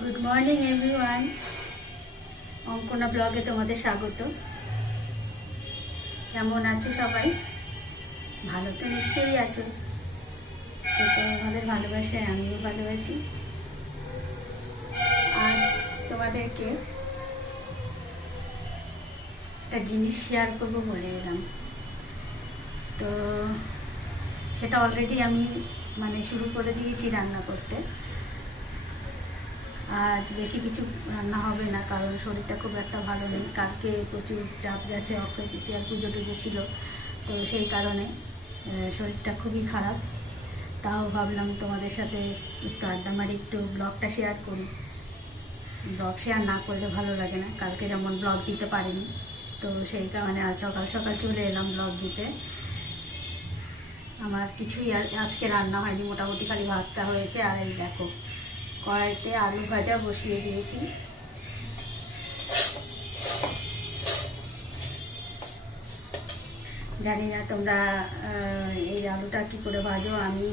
Good morning everyone, Ankana ব্লগে তোমাদের স্বাগত। কেমন আছো সবাই? ভালো তো নিশ্চয়ই আছো। তো তোমাদের ভালোবাসায় আমিও ভালো আছি। আজ তোমাদেরকে একটা জিনিস শেয়ার করবো বলে এলাম। তো সেটা অলরেডি আমি শুরু করে দিয়েছি রান্না করতে। আজ বেশি কিছু রান্না হবে না, কারণ শরীরটা খুব একটা ভালো নেই। কালকে প্রচুর চাপ গেছে, অক্ষয় তৃতীয়ার পুজো টুজো ছিল, তো সেই কারণে শরীরটা খুবই খারাপ। তাও ভাবলাম তোমাদের সাথে একটু আড্ডা মারি, একটু ব্লগটা শেয়ার করি। ব্লগ শেয়ার না করলে ভালো লাগে না। কালকে যেমন ব্লগ দিতে পারিনি, তো সেই কারণে আজ সকাল সকাল চলে এলাম ব্লগ দিতে। আমার কিছুই আজকে রান্না হয়নি, মোটামুটি খালি ভাতটা হয়েছে। আর এই দেখো, কড়াইতে আলু ভাজা বসিয়ে দিয়েছি। জানি না তোমরা এই আলুটা কি করে ভাজো। আমি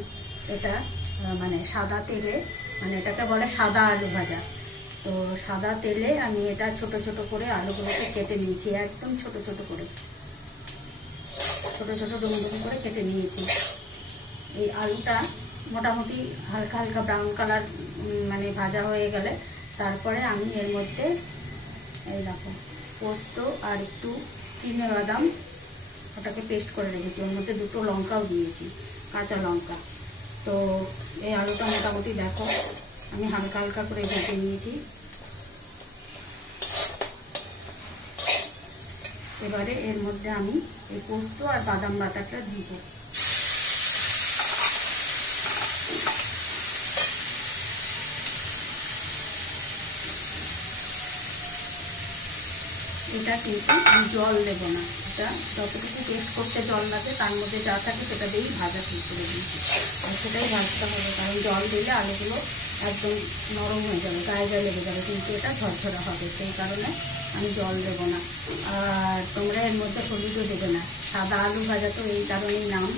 এটা সাদা তেলে, এটাকে বলে সাদা আলু ভাজা। তো সাদা তেলে আমি এটা ছোট ছোট করে আলুগুলোকে কেটে নিয়েছি, একদম ছোট ছোট করে, ছোট ছোট ডুমডুম করে কেটে নিয়েছি। এই আলুটা মোটামুটি হালকা হালকা ব্রাউন কালার ভাজা হয়ে গেলে তারপরে আমি এর মধ্যে এই দেখো পোস্ত আর একটু চিনে বাদাম, ওটাকে পেস্ট করে রেখেছি। ওর মধ্যে দুটো লঙ্কাও দিয়েছি, কাঁচা লঙ্কা। তো এই আলুটা মোটামুটি দেখো আমি হালকা হালকা করে ভেজে নিয়েছি। এবারে এর মধ্যে আমি এই পোস্ত আর বাদাম বাটাটা দিব। এটা কিন্তু আমি জল দেবো না, এটা যতটুকু পেস্ট করতে জল লাগে তার মধ্যে যা থাকে সেটা দিয়েই ভাজা শুরু করে দিয়েছি। আর সেটাই ভাজতে হবে, কারণ জল দিলে আলুগুলো একদম নরম হয়ে যাবে, গায়ে গায়ে লেগে যাবে, কিন্তু এটা ঝরঝরা হবে। সেই কারণে আমি জল দেবো না। আর তোমরা এর মধ্যে হলুদও দেবে না। সাদা আলু ভাজা তো এই কারণেই নাম,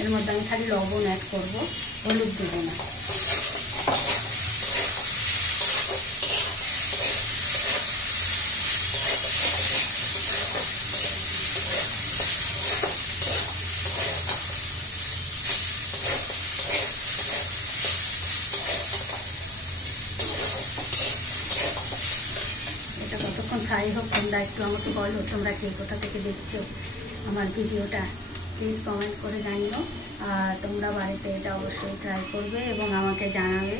এর মধ্যে আমি খালি লবণ অ্যাড করবো, হলুদ দেবো না। ফ্রাই হোক, তোমরা একটু আমাকে বলো তোমরা কে কোথা থেকে দেখছো আমার ভিডিওটা, প্লিজ কমেন্ট করে জানিও। আর তোমরা বাড়িতে এটা অবশ্যই ট্রাই করবে এবং আমাকে জানাবে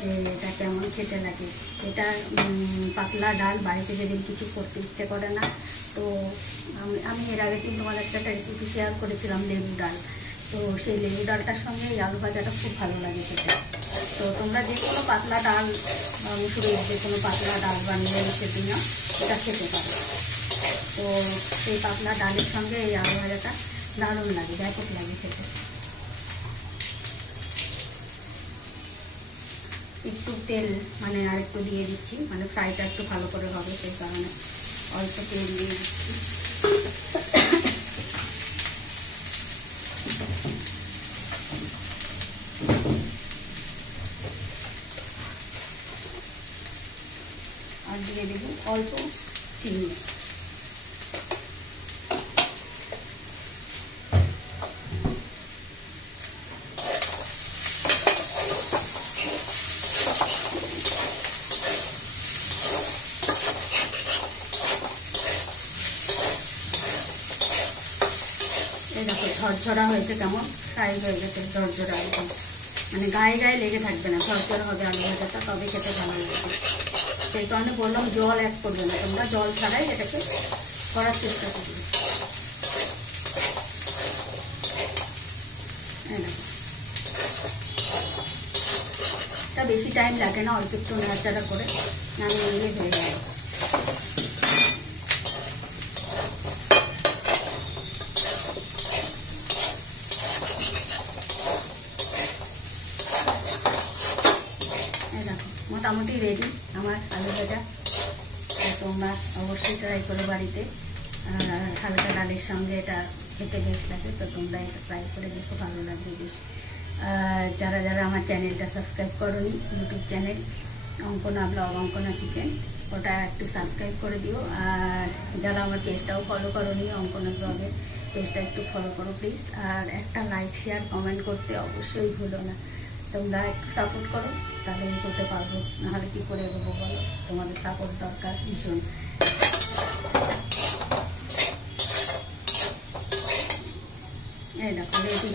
যে এটা কেমন খেতে লাগে। এটা পাতলা ডাল, বাড়িতে যেদিন কিছু করতে ইচ্ছে করে না, তো আমি এর আগে কিন্তু তোমাদের একটা রেসিপি শেয়ার করেছিলাম লেবু ডাল। তো সেই লেবু ডালটার সঙ্গে এই আলু ভাজাটা খুব ভালো লাগে খেতে। তো তোমরা যে কোনো পাতলা ডাল বা মুসুরির যে কোনো পাতলা ডাল বানিয়ে সেদিনও এটা খেতে পারো। তো সেই পাতলা ডালের সঙ্গে এই আলু ভাজাটা দারুণ লাগে, ব্যাপক লাগে খেতে। একটু তেল আর একটু দিয়ে দিচ্ছি, ফ্রাইটা একটু ভালো করে হবে, সেই কারণে অল্প তেল দিয়ে দিচ্ছি। আর দিয়ে দেবো অল্প চিনি। এই দেখো ঝরঝরা হয়েছে, কেমন ফ্রাই হয়ে গেছে, ঝরঝরা একদম, গায়ে গায়ে লেগে থাকবে না, ঝরঝরা হবে আলু ভাজাটা, তবে খেতে ভালো লাগবে। সেই কারণে বললাম জল অ্যাড করবে না, তোমরা জল ছাড়াই এটাকে করার চেষ্টা করবে। এটা বেশি টাইম লাগে না, অল্প একটু নাড়াচাড়া করে নামিয়ে নিয়ে হয়ে যায়। মোটামুটি রেডি আমার আলু ভাজা। তোমরা অবশ্যই ট্রাই করো বাড়িতে। হালকা ডালের সঙ্গে এটা খেতে বেশ লাগে, তো তোমরা এটা ট্রাই করে দেখো, ভালো লাগবে বেশ। যারা যারা আমার চ্যানেলটা সাবস্ক্রাইব করোনি, YouTube channel, Ankana blog, Ankana kitchen, ওটা একটু সাবস্ক্রাইব করে দিও। আর যারা আমার পেজটাও ফলো করোনি, অঙ্কনা ব্লগের পেজটা একটু ফলো করো প্লিজ। আর একটা লাইক শেয়ার কমেন্ট করতে অবশ্যই ভুলো না। তোমরা একটু সাপোর্ট করো, তাহলে করতে পারবো, নাহলে কী করে এগোবো বলো? তোমাদের সাপোর্ট দরকার ভীষণ। এই দেখো রেডি।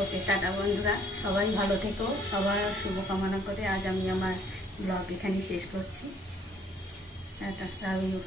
ওকে, টাটা বন্ধুরা, সবাই ভালো থেকো, সবার শুভকামনা করে আজ আমি আমার ব্লগ এখানেই শেষ করছি। Tata, love you.